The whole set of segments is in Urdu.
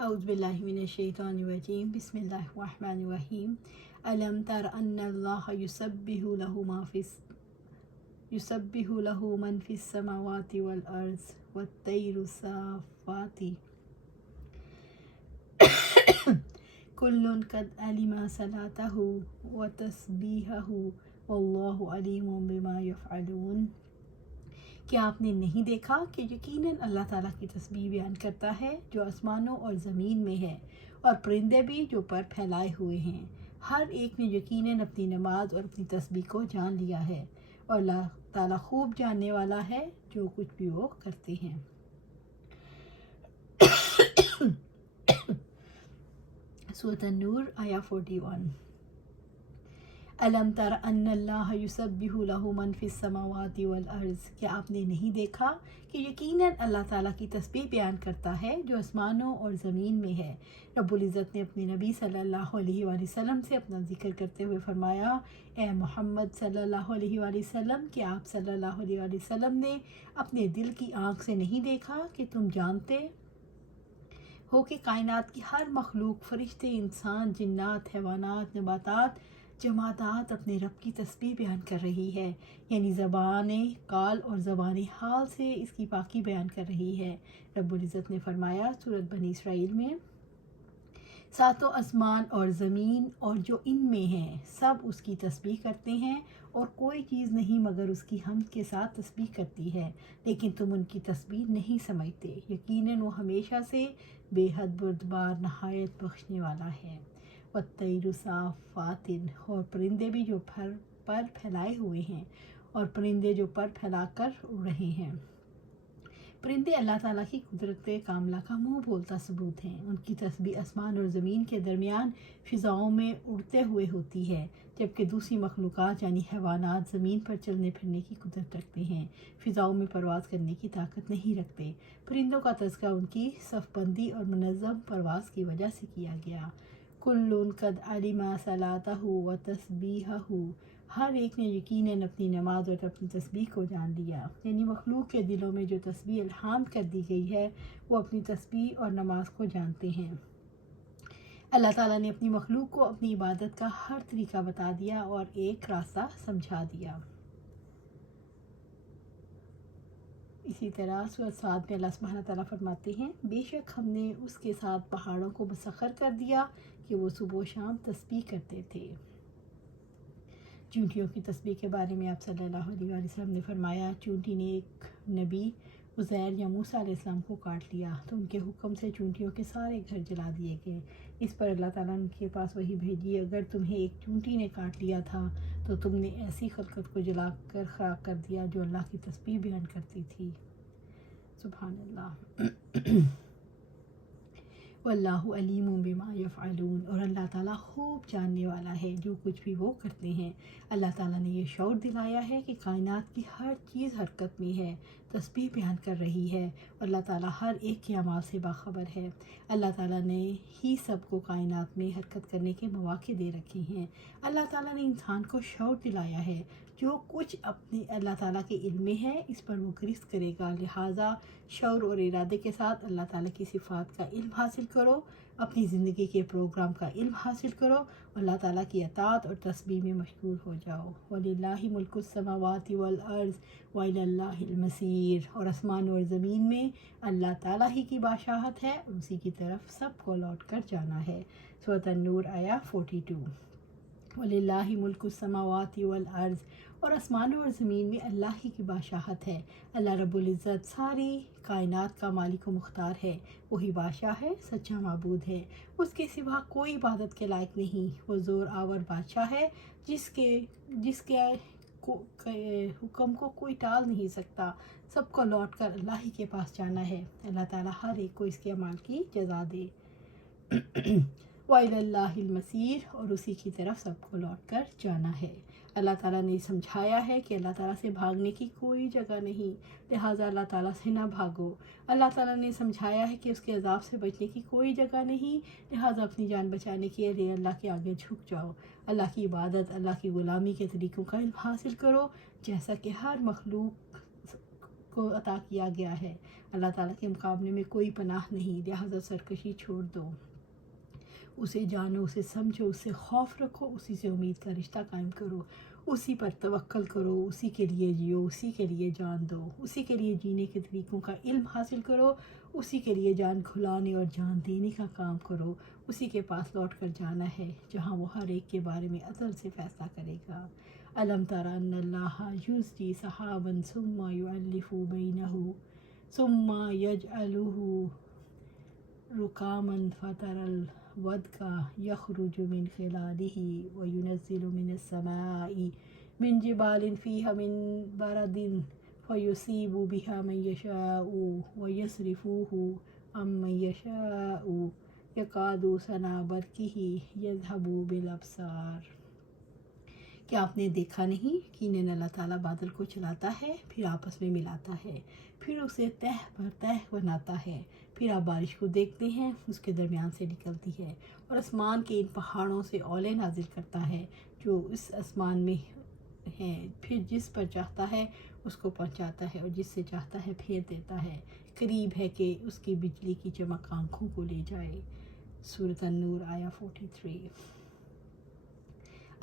اعوذ باللہ من الشیطان الرجیم بسم اللہ الرحمن الرحیم الم تر ان اللہ یسبح له من فی السماوات والارض والطیر صافات کل قد علم صلاتہ وتسبیحہ واللہ علیم بما یفعلون۔ کیا آپ نے نہیں دیکھا کہ یقیناً اللہ تعالیٰ کی تسبیح بیان کرتا ہے جو آسمانوں اور زمین میں ہے، اور پرندے بھی جو پر پھیلائے ہوئے ہیں، ہر ایک نے یقیناً اپنی نماز اور اپنی تسبیح کو جان لیا ہے، اور اللہ تعالیٰ خوب جاننے والا ہے جو کچھ بھی وہ کرتے ہیں۔ سورۃ النور آیا 41۔ الم تر ان اللہ یسبح له من فی السماوات والارض، کیا آپ نے نہیں دیکھا کہ یقیناً اللہ تعالیٰ کی تسبیح بیان کرتا ہے جو آسمانوں اور زمین میں ہے۔ رب العزت نے اپنے نبی صلی اللہ علیہ وآلہ وسلم سے اپنا ذکر کرتے ہوئے فرمایا، اے محمد صلی اللہ علیہ وآلہ وسلم، کہ آپ صلی اللہ علیہ وآلہ وسلم نے اپنے دل کی آنکھ سے نہیں دیکھا کہ تم جانتے ہو کہ کائنات کی ہر مخلوق، فرشتے، انسان، جنات، حیوانات، نباتات، جمادات اپنے رب کی تسبیح بیان کر رہی ہے، یعنی زبان قال اور زبان حال سے اس کی پاکی بیان کر رہی ہے۔ رب العزت نے فرمایا سورۃ بنی اسرائیل میں، ساتوں آسمان اور زمین اور جو ان میں ہیں سب اس کی تسبیح کرتے ہیں، اور کوئی چیز نہیں مگر اس کی حمد کے ساتھ تسبیح کرتی ہے، لیکن تم ان کی تسبیح نہیں سمجھتے، یقیناً وہ ہمیشہ سے بے حد بردبار نہایت بخشنے والا ہے۔ والطیر صافات، اور پرندے بھی جو پر پھیلائے ہوئے ہیں، اور پرندے جو پر پھیلا کر اڑ رہے ہیں۔ پرندے اللہ تعالیٰ کی قدرت کاملہ کا منہ بولتا ثبوت ہیں۔ ان کی تسبیح آسمان اور زمین کے درمیان فضاؤں میں اڑتے ہوئے ہوتی ہے، جبکہ دوسری مخلوقات یعنی حیوانات زمین پر چلنے پھرنے کی قدرت رکھتے ہیں، فضاؤں میں پرواز کرنے کی طاقت نہیں رکھتے۔ پرندوں کا تذکرہ ان کی صف بندی اور منظم پرواز کی وجہ سے کیا گیا۔ کل قد علم صلاتہ وتسبیحہ، ہر ایک نے یقیناً اپنی نماز اور اپنی تسبیح کو جان لیا، یعنی مخلوق کے دلوں میں جو تسبیح الہام کر دی گئی ہے وہ اپنی تسبیح اور نماز کو جانتے ہیں۔ اللہ تعالیٰ نے اپنی مخلوق کو اپنی عبادت کا ہر طریقہ بتا دیا اور ایک راستہ سمجھا دیا۔ اسی طرح سورۃ صاد میں اللہ سبحانہ تعالیٰ فرماتے ہیں، بے شک ہم نے اس کے ساتھ پہاڑوں کو مسخر کر دیا کہ وہ صبح و شام تسبیح کرتے تھے۔ چونٹیوں کی تسبیح کے بارے میں آپ صلی اللہ علیہ وآلہ وسلم نے فرمایا، چونٹی نے ایک نبی عزیر یا موسیٰ علیہ السلام کو کاٹ لیا تو ان کے حکم سے چونٹیوں کے سارے گھر جلا دیے گئے۔ اس پر اللہ تعالیٰ نے ان کے پاس وحی بھیجی، اگر تمہیں ایک چونٹی نے کاٹ لیا تھا تو تم نے ایسی خلقت کو جلا کر خاک کر دیا جو اللہ کی تسبیح بیان کرتی تھی۔ سبحان اللہ۔ واللہ علیم بما یفعلون، اور اللہ تعالیٰ خوب جاننے والا ہے جو کچھ بھی وہ کرتے ہیں۔ اللہ تعالیٰ نے یہ شعور دلایا ہے کہ کائنات کی ہر چیز حرکت میں ہے، تسبیح بیان کر رہی ہے، اور اللہ تعالیٰ ہر ایک کے اعمال سے باخبر ہے۔ اللہ تعالیٰ نے ہی سب کو کائنات میں حرکت کرنے کے مواقع دے رکھے ہیں۔ اللہ تعالیٰ نے انسان کو شعور دلایا ہے جو کچھ اپنے اللہ تعالیٰ کے علم میں ہے اس پر وہ گرفت کرے گا، لہٰذا شعور اور ارادے کے ساتھ اللہ تعالیٰ کی صفات کا علم حاصل کرو، اپنی زندگی کے پروگرام کا علم حاصل کرو، اور اللہ تعالیٰ کی اطاعت اور تسبیح میں مشغول ہو جاؤ۔ وَلِلَّهِ مُلْكُ السَّمَاوَاتِ وَالْأَرْضِ وَإِلَى اللَّهِ الْمَصِيرُ، اور آسمان اور زمین میں اللہ تعالیٰ ہی کی بادشاہت ہے اور اسی کی طرف سب کو لوٹ کر جانا ہے۔ سورۃ النور آیا 42۔ وَلِلَّهِ مُلْكُ السَّمَاوَاتِ وَالْأَرْضِ، اور آسمانوں اور زمین میں اللہ ہی کی بادشاہت ہے۔ اللہ رب العزت ساری کائنات کا مالک و مختار ہے، وہی بادشاہ ہے، سچا معبود ہے، اس کے سوا کوئی عبادت کے لائق نہیں۔ وہ زور آور بادشاہ ہے جس کے حکم کو کوئی ٹال نہیں سکتا۔ سب کو لوٹ کر اللہ ہی کے پاس جانا ہے۔ اللہ تعالیٰ ہر ایک کو اس کے اعمال کی جزا دے۔ وَإِلَى اللَّهِ الْمَصِيرُ، اور اسی کی طرف سب کو لوٹ کر جانا ہے۔ اللہ تعالیٰ نے سمجھایا ہے کہ اللہ تعالیٰ سے بھاگنے کی کوئی جگہ نہیں، لہٰذا اللہ تعالیٰ سے نہ بھاگو۔ اللہ تعالیٰ نے سمجھایا ہے کہ اس کے عذاب سے بچنے کی کوئی جگہ نہیں، لہٰذا اپنی جان بچانے کے لیے اللہ کے آگے جھک جاؤ۔ اللہ کی عبادت، اللہ کی غلامی کے طریقوں کا علم حاصل کرو، جیسا کہ ہر مخلوق کو عطا کیا گیا ہے۔ اللہ تعالیٰ کے مقابلے میں کوئی پناہ نہیں، لہٰذا سرکشی چھوڑ دو، اسے جانو، اسے سمجھو، اس سے خوف رکھو، اسی سے امید کا رشتہ قائم کرو، اسی پر توکل کرو، اسی کے لیے جیو، اسی کے لیے جان دو، اسی کے لیے جینے کے طریقوں کا علم حاصل کرو، اسی کے لیے جان کھلانے اور جان دینے کا کام کرو، اسی کے پاس لوٹ کر جانا ہے جہاں وہ ہر ایک کے بارے میں عدل سے فیصلہ کرے گا۔ الم تر ان اللہ یزجی سحابا ثم یؤلف بینہ ثم یجعلہ رکاما فتر الودق یخرج من خلالہ وینزل من السماء من جبال فیہا من برد فیصیب بها من یشاء ویصرفوہ عن من یشاء یکاد سنا برقہ یذہب بالابصار۔ کیا آپ نے دیکھا نہیں کہ یقیناً اللہ تعالیٰ بادل کو چلاتا ہے، پھر آپس میں ملاتا ہے، پھر اسے تہ پر تہ بناتا ہے، پھر آپ بارش کو دیکھتے ہیں، اس کے درمیان سے نکلتی ہے اور آسمان کے ان پہاڑوں سے اولے نازل کرتا ہے جو اس آسمان میں ہیں، پھر جس پر چاہتا ہے اس کو پہنچاتا ہے اور جس سے چاہتا ہے پھیر دیتا ہے، قریب ہے کہ اس کی بجلی کی چمک آنکھوں کو لے جائے۔ سورۃ النور آیا 43۔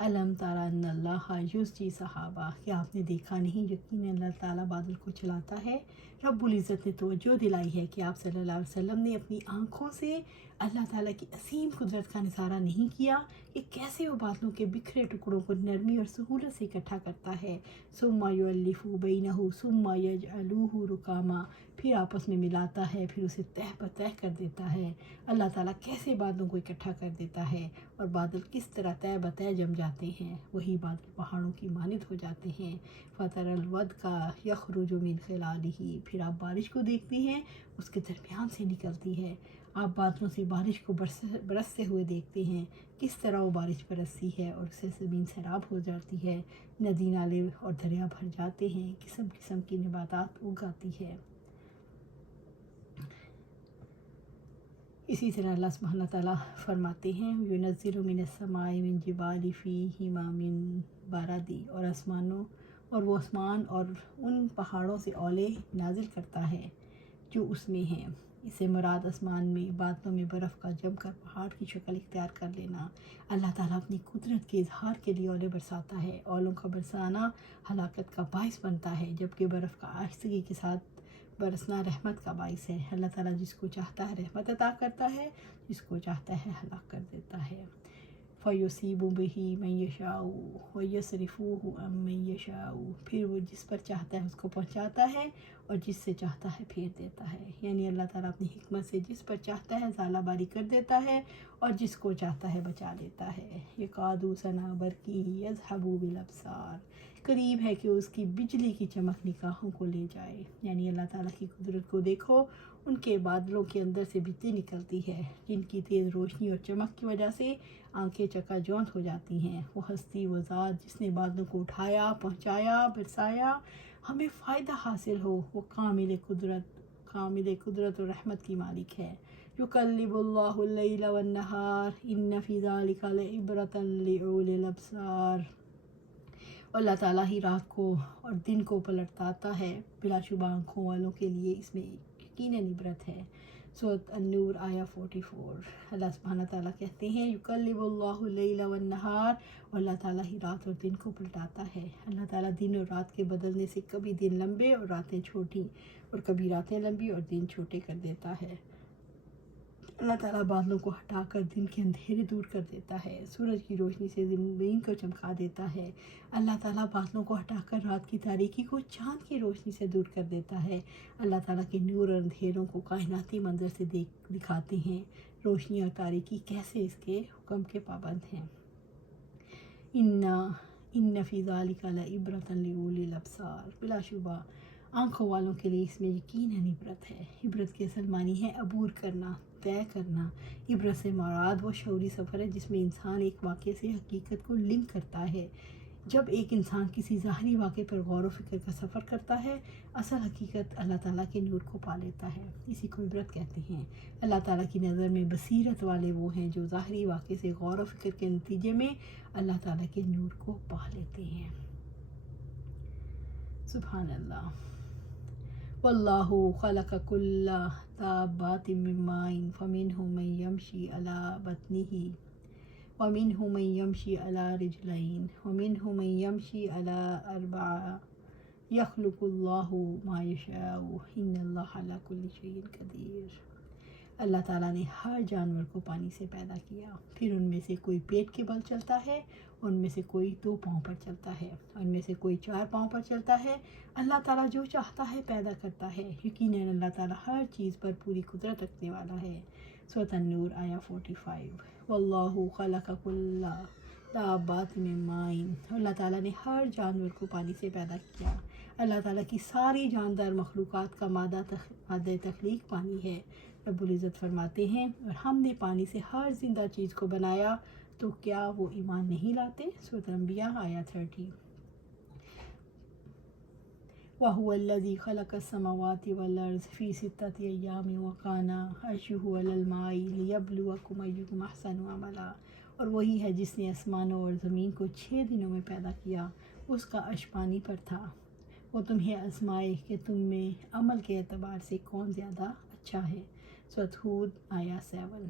الم تر ان اللہ یزجی سحابا، کیا آپ نے دیکھا نہیں یقیناً اللہ تعالیٰ بادل کو چلاتا ہے۔ رب العزت نے توجہ دلائی ہے کہ آپ صلی اللہ علیہ وسلم نے اپنی آنکھوں سے اللہ تعالیٰ کی عظیم قدرت کا نظارہ نہیں کیا کہ کیسے وہ بادلوں کے بکھرے ٹکڑوں کو نرمی اور سہولت سے اکٹھا کرتا ہے۔ ثم یؤلف بینہ ثم یجعلہ رکاما، پھر آپس میں ملاتا ہے، پھر اسے تہ پر تہ کر دیتا ہے۔ اللہ تعالیٰ کیسے بادلوں کو اکٹھا کر دیتا ہے اور بادل کس طرح تہ بتہ جم جاتے ہیں، وہی بادل پہاڑوں کی مانند ہو جاتے ہیں۔ فتر الودق یخرج من خلالہ، پھر آپ بارش کو دیکھتے ہیں، اس کے درمیان سے نکلتی ہے۔ آپ بادلوں سے بارش کو برستے ہوئے دیکھتے ہیں، کس طرح وہ بارش برستی ہے اور اسے زمین سیراب ہو جاتی ہے، ندی نالے اور دریا بھر جاتے ہیں، قسم قسم کی نباتات اگاتی ہے۔ اسی طرح اللہ سبحانہ تعالیٰ فرماتے ہیں یُنَزِّلُ مِنَ السَّمَاءِ مِن جِبَالٍ فِيهِمَا مِن بَرَدٍ، اور آسمانوں اور وہ آسمان اور ان پہاڑوں سے اولے نازل کرتا ہے جو اس میں ہیں۔ اس سے مراد آسمان میں بادلوں میں برف کا جم کر پہاڑ کی شکل اختیار کر لینا۔ اللہ تعالیٰ اپنی قدرت کے اظہار کے لیے اولے برساتا ہے۔ اولوں کا برسانا ہلاکت کا باعث بنتا ہے، جبکہ برف کا آہستگی کے ساتھ برسنا رحمت کا باعث ہے۔ اللہ تعالیٰ جس کو چاہتا ہے رحمت عطا کرتا ہے، جس کو چاہتا ہے ہلاک کر دیتا ہے۔ فَيُصِيبُ بِهِ مَن يَشَاءُ وَيَصْرِفُوهُ عَن مَّن يَشَاءُ، پھر وہ جس پر چاہتا ہے اس کو پہنچاتا ہے اور جس سے چاہتا ہے پھیر دیتا ہے۔ یعنی اللہ تعالیٰ اپنی حکمت سے جس پر چاہتا ہے زالہ باری کر دیتا ہے اور جس کو چاہتا ہے بچا لیتا ہے۔ یکاد سنا برقہ یذہب بالابصار، قریب ہے کہ اس کی بجلی کی چمک نگاہوں کو لے جائے۔ یعنی اللہ تعالیٰ کی قدرت کو دیکھو، ان کے بادلوں کے اندر سے بجلی نکلتی ہے جن کی تیز روشنی اور چمک کی وجہ سے آنکھیں چکا جوند ہو جاتی ہیں۔ وہ ہستی، وہ ذات جس نے بادلوں کو اٹھایا، پہنچایا، برسایا، ہمیں فائدہ حاصل ہو، وہ کامل قدرت اور رحمت کی مالک ہے۔ یقلب اللہ اللیل والنہار ان فی ذلک لعبرۃ لأولی الابصار، اللہ تعالیٰ ہی رات کو اور دن کو پلٹاتا ہے، بلا شبہ آنکھوں والوں کے لیے اس میں یقیناً عبرت ہے۔ سورۃ النور آیا 44۔ اللہ سبحانہ تعالیٰ کہتے ہیں یقلب اللہ اللیل والنہار، اور اللہ تعالیٰ ہی رات اور دن کو پلٹاتا ہے۔ اللہ تعالیٰ دن اور رات کے بدلنے سے کبھی دن لمبے اور راتیں چھوٹی، اور کبھی راتیں لمبی اور دن چھوٹے کر دیتا ہے۔ اللہ تعالیٰ بادلوں کو ہٹا کر دن کے اندھیرے دور کر دیتا ہے، سورج کی روشنی سے زمین کو چمکا دیتا ہے۔ اللہ تعالیٰ بادلوں کو ہٹا کر رات کی تاریکی کو چاند کی روشنی سے دور کر دیتا ہے۔ اللہ تعالیٰ کے نور اور اندھیروں کو کائناتی منظر سے دکھاتے ہیں، روشنی اور تاریکی کیسے اس کے حکم کے پابند ہیں۔ ان فی ذلک لعبرۃ لأولی الابصار، بلا شبہ آنکھوں والوں کے لیے اس میں یقیناً عبرت ہے۔ عبرت کے اصل معنی ہے عبور کرنا، طے کرنا۔ عبرت سے مراد وہ شعوری سفر ہے جس میں انسان ایک واقعے سے حقیقت کو لنک کرتا ہے۔ جب ایک انسان کسی ظاہری واقعے پر غور و فکر کا سفر کرتا ہے، اصل حقیقت اللہ تعالیٰ کے نور کو پا لیتا ہے، اسی کو عبرت کہتے ہیں۔ اللہ تعالیٰ کی نظر میں بصیرت والے وہ ہیں جو ظاہری واقعے سے غور و فکر کے نتیجے میں اللہ تعالیٰ کے نور کو پا لیتے ہیں۔ سبحان اللہ۔ واللہ خلق کل دابۃ من ماء فمنهم من یمشی علی بطنہ ومنهم من یمشی علی رجلین ومنهم من یمشی علی اربع یخلق اللہ ما یشاء ان اللہ علی کل شیء قدیر۔ اللہ تعالیٰ نے ہر جانور کو پانی سے پیدا کیا، پھر ان میں سے کوئی پیٹ کے بل چلتا ہے، ان میں سے کوئی 2 پاؤں پر چلتا ہے، ان میں سے کوئی 4 پاؤں پر چلتا ہے۔ اللہ تعالیٰ جو چاہتا ہے پیدا کرتا ہے، یقیناً اللہ تعالیٰ ہر چیز پر پوری قدرت رکھنے والا ہے۔ سورۃ النور آیا 45۔ واللہ خلق کل دابۃ من ماء، اللہ تعالیٰ نے ہر جانور کو پانی سے پیدا کیا۔ اللہ تعالیٰ کی ساری جاندار مخلوقات کا مادہ تخلیق پانی ہے۔ رب العزت فرماتے ہیں اور ہم نے پانی سے ہر زندہ چیز کو بنایا تو کیا وہ ایمان نہیں لاتے؟ سورۃ الانبیاء آیا 30۔ وَهُوَ الَّذِي خَلَقَ السَّمَاوَاتِ وَالْأَرْضَ فِي 6 أَيَّامٍ وَكَانَ عَرْشُهُ عَلَى الْمَاءِ لِيَبْلُوَكُمْ أَيُّكُمْ أَحْسَنُ عَمَلًا، اور وہی ہے جس نے آسمانوں اور زمین کو 6 دنوں میں پیدا کیا، اس کا عرش پانی پر تھا، وہ تمہیں آزمائے کہ تم میں عمل کے اعتبار سے کون زیادہ اچھا ہے۔ سورۃ ہود آیا 7۔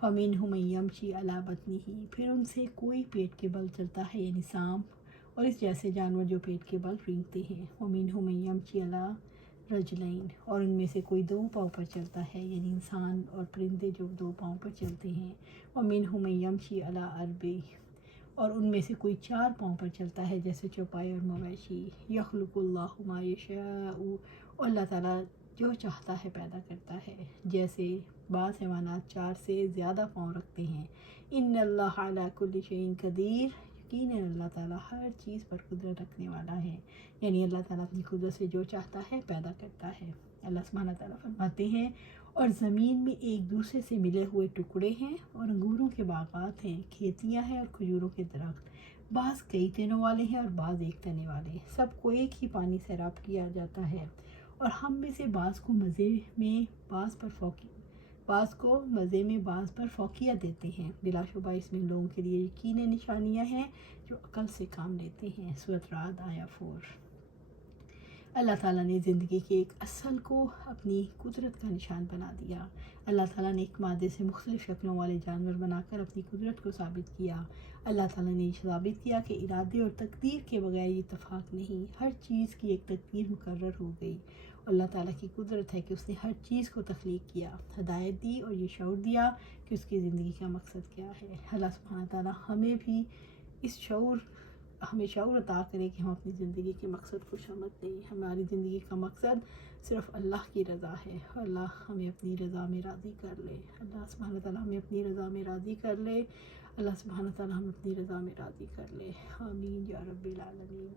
فَمِنْهُم مَن يَمْشِي عَلَى بَطْنِهِ، پھر ان سے کوئی پیٹ کے بل چلتا ہے، یعنی سانپ اور اس جیسے جانور جو پیٹ کے بل رینگتے ہیں۔ وَمِنْهُم مَن يَمْشِي عَلَى رَجْلَيْنِ، اور ان میں سے کوئی 2 پاؤں پر چلتا ہے، یعنی انسان اور پرندے جو 2 پاؤں پر چلتے ہیں۔ وَمِنْهُم مَن يَمْشِي عَلَى أَرْبَعٍ، اور ان میں سے کوئی 4 پاؤں پر چلتا ہے جیسے چوپائے اور مویشی۔ یخلق اللہ ما یشاء، اور اللہ تعالیٰ جو چاہتا ہے پیدا کرتا ہے، جیسے بعض حیوانات 4 سے زیادہ پاؤں رکھتے ہیں۔ ان اللہ علی کل شیء قدیر، یقیناً اللہ تعالیٰ ہر چیز پر قدرت رکھنے والا ہے، یعنی اللہ تعالیٰ اپنی قدرت سے جو چاہتا ہے پیدا کرتا ہے۔ اللہ سبحانہ تعالیٰ فرماتے ہیں اور زمین میں ایک دوسرے سے ملے ہوئے ٹکڑے ہیں اور انگوروں کے باغات ہیں، کھیتیاں ہیں اور کھجوروں کے درخت، بعض کئی تنوں والے ہیں اور بعض ایک تنے والے، سب کو ایک ہی پانی سے رب کیا جاتا ہے، اور ہم میں سے بعض کو مزے میں بعض پر فوقیت دیتے ہیں، بلا شبہ اس میں لوگوں کے لیے یقینی نشانیاں ہیں جو عقل سے کام لیتے ہیں۔ سورۃ رعد آیا 4۔ اللہ تعالیٰ نے زندگی کے ایک اصل کو اپنی قدرت کا نشان بنا دیا۔ اللہ تعالیٰ نے ایک مادے سے مختلف شکلوں والے جانور بنا کر اپنی قدرت کو ثابت کیا۔ اللہ تعالیٰ نے یہ ثابت کیا کہ ارادے اور تقدیر کے بغیر یہ اتفاق نہیں، ہر چیز کی ایک تقدیر مقرر ہو گئی۔ اللہ تعالیٰ کی قدرت ہے کہ اس نے ہر چیز کو تخلیق کیا، ہدایت دی اور یہ شعور دیا کہ اس کی زندگی کا مقصد کیا ہے۔ اللہ سبحانہ تعالیٰ ہمیں بھی ہمیں شعور عطا کرے کہ ہم اپنی زندگی کے مقصد کو سمجھ لیں۔ ہماری زندگی کا مقصد صرف اللہ کی رضا ہے، اللہ ہمیں اپنی رضا میں راضی کر لے۔ اللہ سبحانہ تعالیٰ ہمیں اپنی رضا میں راضی کر لے۔ اللہ سبحانہ تعالیٰ ہمیں اپنی رضا میں راضی کر لے۔ آمین یا رب العالمین۔